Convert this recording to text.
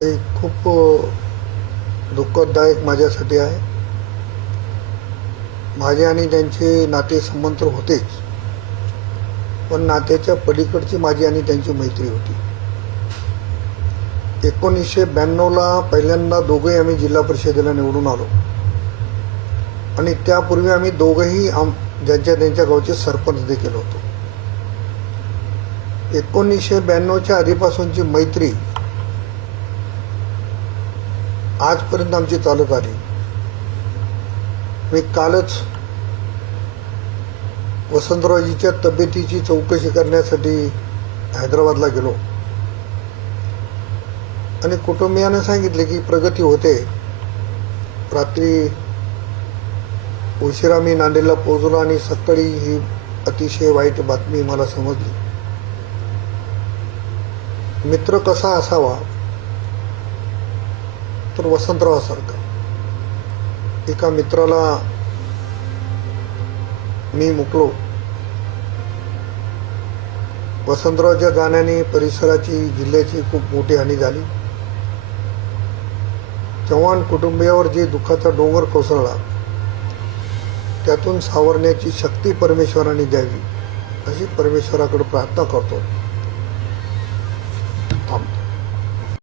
हे खूप दुःखदायक माझ्यासाठी आहे. माझे आणि त्यांचे नातेसंबंध होतेच, पण नात्याच्या पलीकडची माझी आणि त्यांची मैत्री होती. 1992ला पहिल्यांदा दोघंही आम्ही जिल्हा परिषदेला निवडून आलो आणि त्यापूर्वी आम्ही दोघंही ज्यांच्या त्यांच्या गावचे सरपंच देखील होतो. 1992च्या आधीपासूनची मैत्री आजपर्यंत आमची चालत आली. मी कालच वसंतरावजीच्या तब्येतीची चौकशी करण्यासाठी हैदराबादला गेलो आणि कुटुंबियानं सांगितले की प्रगती होते. रात्री उशिरा मी नांदेडला पोहोचलो आणि सकाळी ही अतिशय वाईट बातमी मला समजली. मित्र कसा असावा तर वसंतरावासारखा. एका मित्राला मी मुकलो. वसंतरावच्या गाण्याने परिसराची जिल्ह्याची खूप मोठी हानी झाली. चव्हाण कुटुंबियावर जे दुःखाचा डोंगर कोसळला त्यातून सावरण्याची शक्ती परमेश्वराने द्यावी अशी परमेश्वराकडे प्रार्थना करतो.